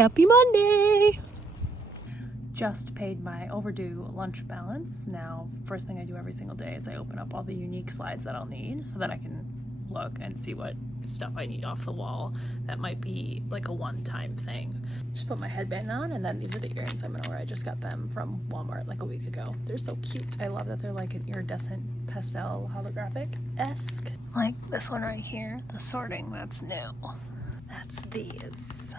Happy Monday! Just paid my overdue lunch balance. Now, first thing I do every single day is I open up all the unique slides that I'll need so that I can look and see what stuff I need off the wall that might be like a one-time thing. Just put my headband on, and then these are the earrings I'm gonna wear. I just got them from Walmart like a week ago. They're so cute. I love that they're like an iridescent pastel holographic-esque. Like this one right here, the sorting, that's new. That's these.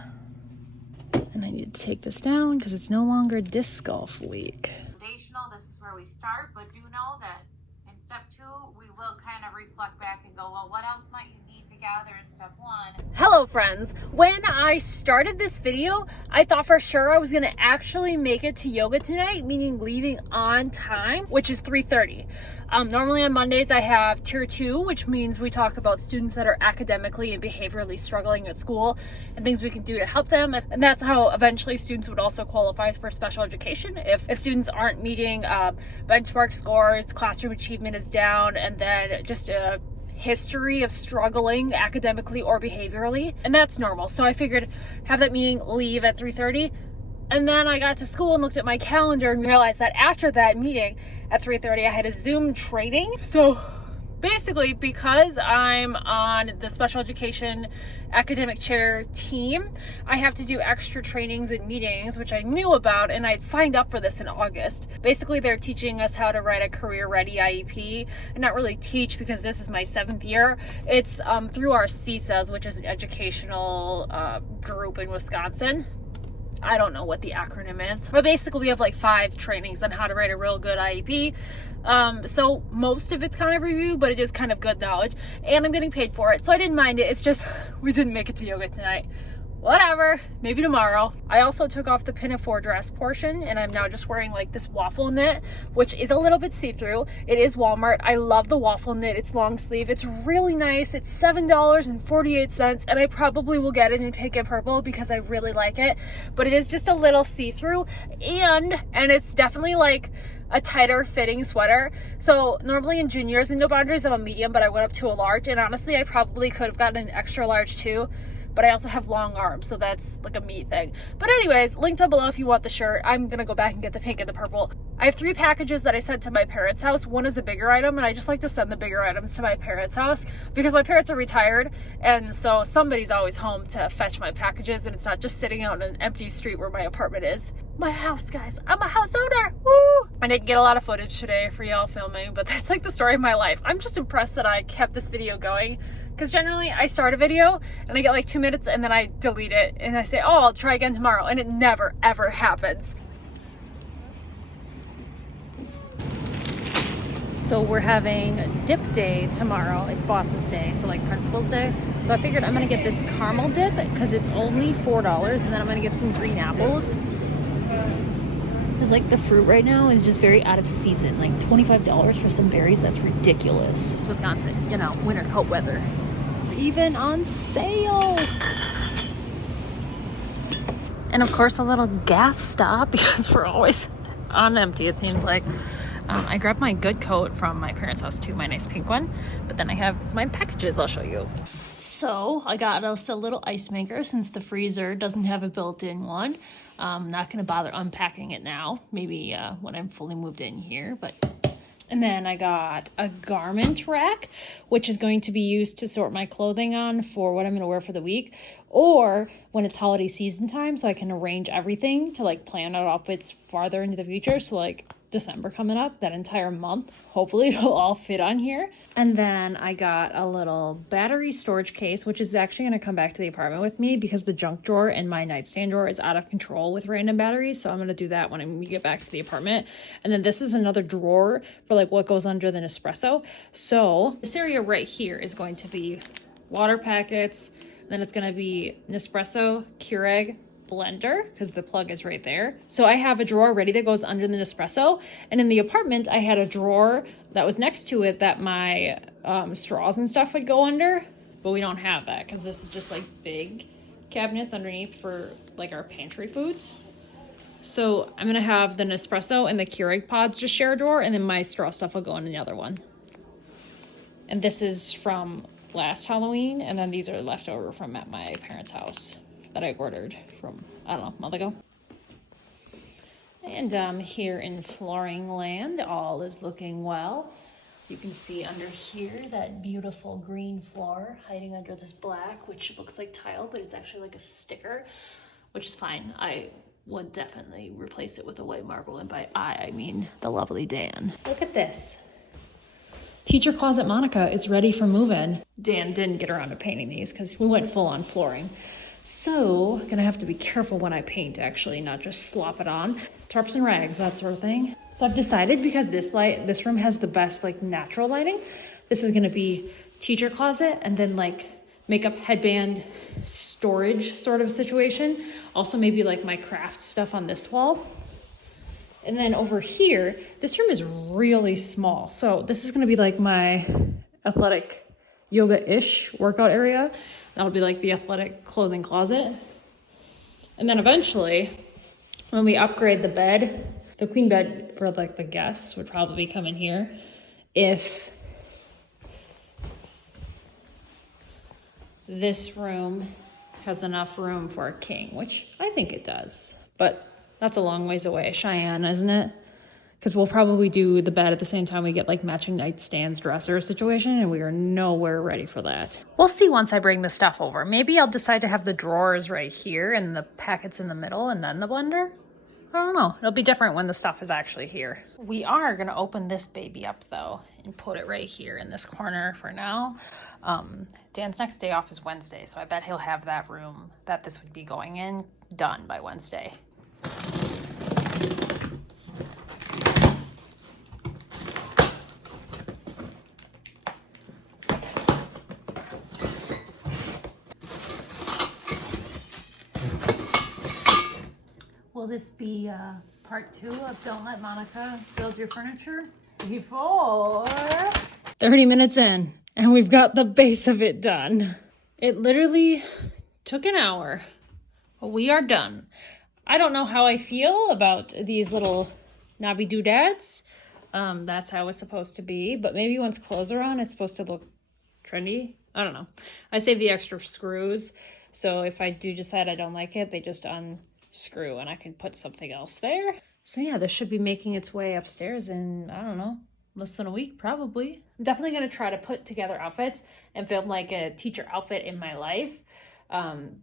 And I need to take this down because it's no longer disc golf week. Foundational, this is where we start, but do know that in step 2, we will kind of reflect back and go, well, what else might you need to gather in step 1? Hello friends. When I started this video, I thought for sure I was gonna actually make it to yoga tonight, meaning leaving on time, which is 3:30. Normally on Mondays I have tier 2, which means we talk about students that are academically and behaviorally struggling at school and things we can do to help them. And that's how eventually students would also qualify for special education. If students aren't meeting benchmark scores, classroom achievement is down, and then just a history of struggling academically or behaviorally, and that's normal. So I figured have that meeting, leave at 3:30. And then I got to school and looked at my calendar and realized that after that meeting at 3:30, I had a Zoom training. So basically, because I'm on the special education academic chair team, I have to do extra trainings and meetings, which I knew about, and I'd signed up for this in August. Basically, they're teaching us how to write a career-ready IEP, and not really teach because this is my 7th year. It's through our CSAs, which is an educational group in Wisconsin. I don't know what the acronym is, but basically we have like 5 trainings on how to write a real good IEP. So most of it's kind of review, but it is kind of good knowledge, and I'm getting paid for it, so I didn't mind it. It's just we didn't make it to yoga tonight. Whatever, maybe tomorrow. I also took off the pinafore dress portion, and I'm now just wearing like this waffle knit, which is a little bit see-through. It is Walmart. I love the waffle knit. It's long sleeve. It's really nice. It's $7.48, and I probably will get it in pink and purple because I really like it. But it is just a little see-through, and it's definitely like a tighter fitting sweater. So normally in juniors and no boundaries, I'm a medium, but I went up to a large, and honestly, I probably could have gotten an extra large too. But I also have long arms, so that's like a me thing. But anyways, link down below if you want the shirt. I'm gonna go back and get the pink and the purple. I have 3 packages that I sent to my parents' house. One is a bigger item, and I just like to send the bigger items to my parents' house because my parents are retired, and so somebody's always home to fetch my packages, and it's not just sitting out on an empty street where my apartment is. My house, guys. I'm a house owner. Woo! I didn't get a lot of footage today for y'all filming, but that's like the story of my life. I'm just impressed that I kept this video going. Because generally I start a video and I get like 2 minutes and then I delete it and I say, oh, I'll try again tomorrow, and it never ever happens. So we're having dip day tomorrow. It's boss's day, so like principal's day. So I figured I'm gonna get this caramel dip because it's only $4, and then I'm gonna get some green apples. Because like the fruit right now is just very out of season. Like $25 for some berries, that's ridiculous. Wisconsin, you know, winter coat weather. Even on sale. And of course a little gas stop because we're always on empty, it seems like. I grabbed my good coat from my parents' house too, my nice pink one. But then I have my packages I'll show you. So I got us a little ice maker since the freezer doesn't have a built-in one. I'm not going to bother unpacking it now. Maybe when I'm fully moved in here. And then I got a garment rack, which is going to be used to sort my clothing on for what I'm going to wear for the week. Or when it's holiday season time, so I can arrange everything to like plan out outfits farther into the future. So like December coming up, that entire month, hopefully it'll all fit on here. And then I got a little battery storage case, which is actually going to come back to the apartment with me because the junk drawer in my nightstand drawer is out of control with random batteries. So I'm going to do that when we get back to the apartment. And then this is another drawer for like what goes under the Nespresso. So this area right here is going to be water packets. Then it's going to be Nespresso, Keurig, blender, because the plug is right there. So I have a drawer ready that goes under the Nespresso. And in the apartment, I had a drawer that was next to it that my straws and stuff would go under. But we don't have that because this is just like big cabinets underneath for like our pantry foods. So I'm going to have the Nespresso and the Keurig pods just share a drawer, and then my straw stuff will go in the other one. And this is from last Halloween, and then these are left over from at my parents' house that I ordered from, I don't know, a month ago. And here in flooring land, all is looking well. You can see under here that beautiful green floor hiding under this black, which looks like tile, but it's actually like a sticker, which is fine. I would definitely replace it with a white marble, and by I mean the lovely Dan. Look at this. Teacher Closet Monica is ready for move-in. Dan didn't get around to painting these because we went full on flooring. So, gonna have to be careful when I paint, actually, not just slop it on. Tarps and rags, that sort of thing. So I've decided, because this room has the best like natural lighting, this is gonna be teacher closet and then like makeup headband storage sort of situation. Also maybe like my craft stuff on this wall. And then over here, this room is really small. So this is gonna be like my athletic yoga-ish workout area. That'll be like the athletic clothing closet. And then eventually, when we upgrade the bed, the queen bed for like the guests would probably come in here if this room has enough room for a king, which I think it does. But that's a long ways away, Cheyenne, isn't it? Because we'll probably do the bed at the same time we get like matching nightstands, dresser situation, and we are nowhere ready for that. We'll see once I bring the stuff over. Maybe I'll decide to have the drawers right here and the packets in the middle and then the blender. I don't know. It'll be different when the stuff is actually here. We are gonna open this baby up though and put it right here in this corner for now. Dan's next day off is Wednesday, so I bet he'll have that room that this would be going in done by Wednesday. Will this be part 2 of Don't Let Monica Build Your Furniture? Before 30 minutes in, and we've got the base of it done. It literally took an hour, but we are done. I don't know how I feel about these little knobby doodads. That's how it's supposed to be, but maybe once clothes are on, it's supposed to look trendy. I don't know. I saved the extra screws, so if I do decide I don't like it, they just unscrew and I can put something else there. So yeah, this should be making its way upstairs in, I don't know, less than a week, probably. I'm definitely going to try to put together outfits and film like a teacher outfit in my life,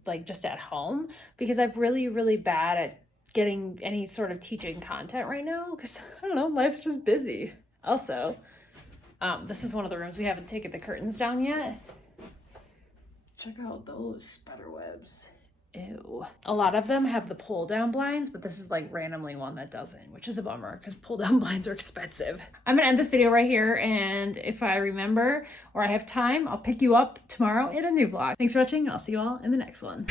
like just at home, because I'm really bad at getting any sort of teaching content right now because, I don't know, life's just busy. Also, this is one of the rooms we haven't taken the curtains down yet. Check out those spider webs. Ew. A lot of them have the pull down blinds, but this is like randomly one that doesn't, which is a bummer because pull down blinds are expensive. I'm gonna end this video right here, and if I remember or I have time, I'll pick you up tomorrow in a new vlog. Thanks for watching, and I'll see you all in the next one.